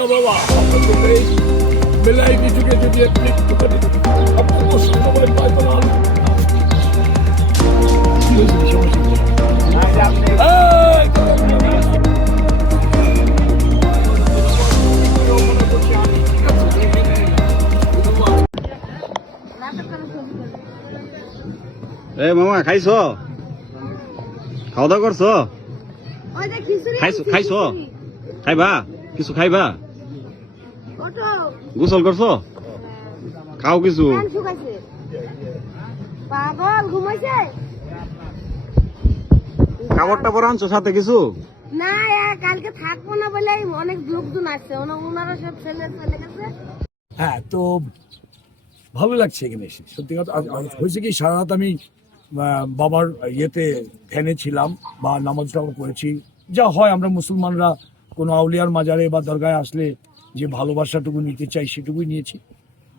কেউ বাবা বেলাই কিছুকে যদি একটু একটুখানি এ মামা খাইছো? খাওয়া দাওয়া করছ খাইছো খাইছো? খাইবা? কিছু খাইবা? গোসল করছ? খাও কিছু। ফ্যান শুকাইছে। পাগল ঘুমাইছে? খাবার টাবার আনছো সাথে কিছু? না কালকে থাকব না বলে অনেক লোকজন আসছে ওনারা সব ছেলে চলে গেছে। হ্যাঁ তো ভালো লাগছে এখানে এসে। সত্যি কথা হয়েছে কি সারা রাত আমি বাবার ইয়েতে ফ্যানে ছিলাম বা নামাজ টামাজ করেছি যা হয় আমরা মুসলমানরা কোনো আউলিয়ার মাজারে বা দরগায় আসলে যে ভালোবাসাটুকু নিতে চাই সেটুকুই নিয়েছি।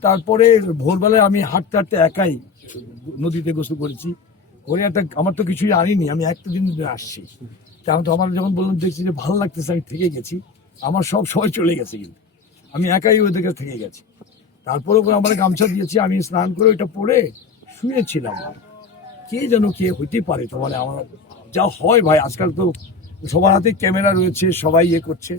তারপরে ভোরবেলায় আমি হাঁটতে হাঁটতে একাই নদীতে গোসল করেছি। করে একটা আমার তো কিছুই আনিনি, আমি একটা দিন আসছি। তা আমি তো আমার যখন বললাম, দেখছি যে ভালো লাগতেছে, আমি থেকে গেছি। আমার সব সবাই চলে গেছে কিন্তু। আমি একাই ওদের কাছে থেকে গেছি। তারপরে ওকে আমার গামছা দিয়েছি, আমি স্নান করে ওইটা পরে শুয়েছিলাম। কে যেন কে হইতে পারে তোমার আমার, যা হয় ভাই, আজকাল তো সবার হাতে ক্যামেরা রয়েছে, সবাই ইয়ে করছে।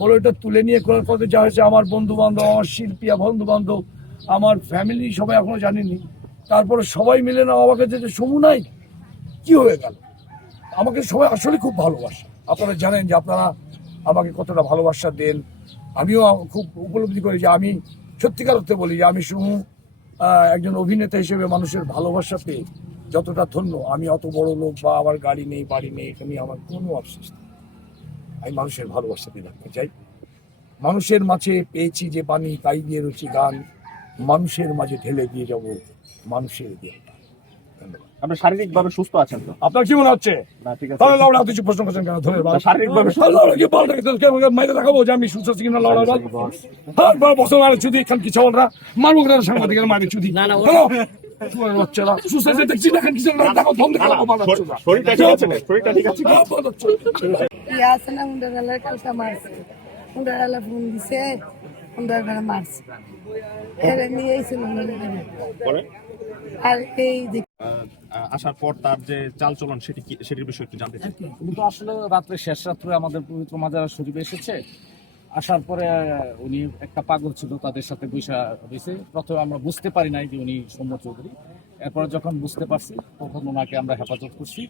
ওটা তুলে নিয়ে করার পরে যা হয়েছে আমার বন্ধু বান্ধব আমার শিল্পী বন্ধু বান্ধব আমার ফ্যামিলি সবাই এখনও জানেনি তারপরে সবাই মিলে না আমাকে যে সমু নাই কি হয়ে গেল? আমাকে সবাই আসলে খুব ভালোবাসে। আপনারা জানেন যে আপনারা আমাকে কতটা ভালোবাসা দেন। আমিও খুব উপলব্ধি করি যে আমি সত্যিকার অর্থে বলি যে আমি আহ, একজন অভিনেতা হিসেবে মানুষের ভালোবাসা পেয়ে যতটা ধন্য আমি অত বড় লোক বা আমার গাড়ি নেই বাড়ি নেই এটা নিয়ে আমার কোনো আফসোস নেই। আমি মানুষের ভালোবাসা দিয়ে রাখতে চাই মানুষের মাঝে পেয়েছি যে পানি তাই দিয়ে রয়েছি গান মানুষের মাঝে ঢেলে দিয়ে যাব মানুষের দিয়ে আপনি শারীরিক ভাবে সুস্থ আছেন তো আপনার কি মনে হচ্ছে না ঠিক তাহলে লাউড়া কিছু প্রশ্ন করছেন কেন ধরে শারীরিকভাবে। লাউড়া কি বলটা কি মাইরে দেখাবো যে আমি সুস্থ আছি কিনা লাউড়া বল হ্যাঁ বড় বসে মারে চুদি এখান কি চলরা মারবো কেন সাংবাদিকের মারে চুদি না না সুস্থ আছে দেখছি না দেখো ধম দেখাবো বাবা বাচ্চারা শরীরটা ঠিক আছে শরীরটা ঠিক আছে হ্যাঁ। ইয়া আছে না হুন্ডারালার কালকা মারছে। হুন্ডারালা ফোন দিছে হুন্ডারালা মারছে। এরে নিয়ে এসেছিল আর এই যে আসার পর তার যে চাল চলন সেটি কি সেটির বিষয়ে একটু জানতে চাই। উনি তো আসলে রাত্রে শেষ রাত্রে আমাদের পবিত্র মাজার শরীফে এসেছে। আসার পরে উনি একটা পাগল ছিল তাদের সাথে বৈশা হয়েছে প্রথমে আমরা বুঝতে পারি নাই যে উনি সৌম্য চৌধুরী। এরপর যখন বুঝতে পারছি তখন ওনাকে আমরা হেফাজত করছি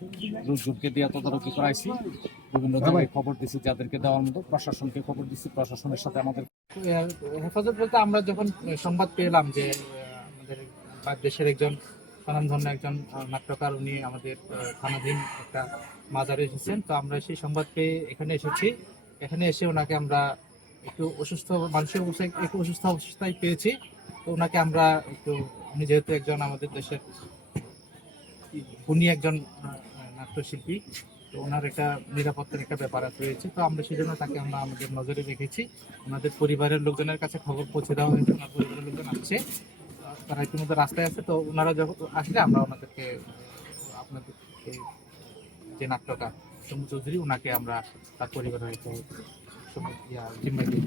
রুজুরকে দিয়ে তদারকি করাইছি। বিভিন্ন জায়গায় খবর দিছি যাদেরকে দেওয়ার মতো প্রশাসনকে খবর দিছি প্রশাসনের সাথে আমাদের হেফাজত বলতে আমরা যখন সংবাদ পেলাম যে আমাদের দেশের একজন স্বনামধন্য একজন নাট্যকার উনি আমাদের থানাধীন একটা মাজারে এসেছেন তো আমরা সেই সংবাদ পেয়ে এখানে এসেছি। এখানে এসে ওনাকে আমরা একটু অসুস্থ মানুষের অবস্থায় একটু অসুস্থ অবস্থায় পেয়েছি। তো ওনাকে আমরা একটু, উনি যেহেতু একজন আমাদের দেশের উনি একজন নাট্যশিল্পী, তো ওনার একটা নিরাপত্তার একটা ব্যাপার রয়েছে। তো আমরা সেই জন্য তাকে আমরা আমাদের নজরে রেখেছি। ওনাদের পরিবারের লোকজনের কাছে খবর পৌঁছে দেওয়া হয়েছে, ওনার পরিবারের লোকজন আসছে। তারা ইতিমধ্যে রাস্তায় আছে, তো ওনারা যখন আসলে আমরা ওনাদেরকে আপনাদের যে নাট্যকার সমু চৌধুরী, ওনাকে আমরা তার পরিবারের জিম্মায় দিয়ে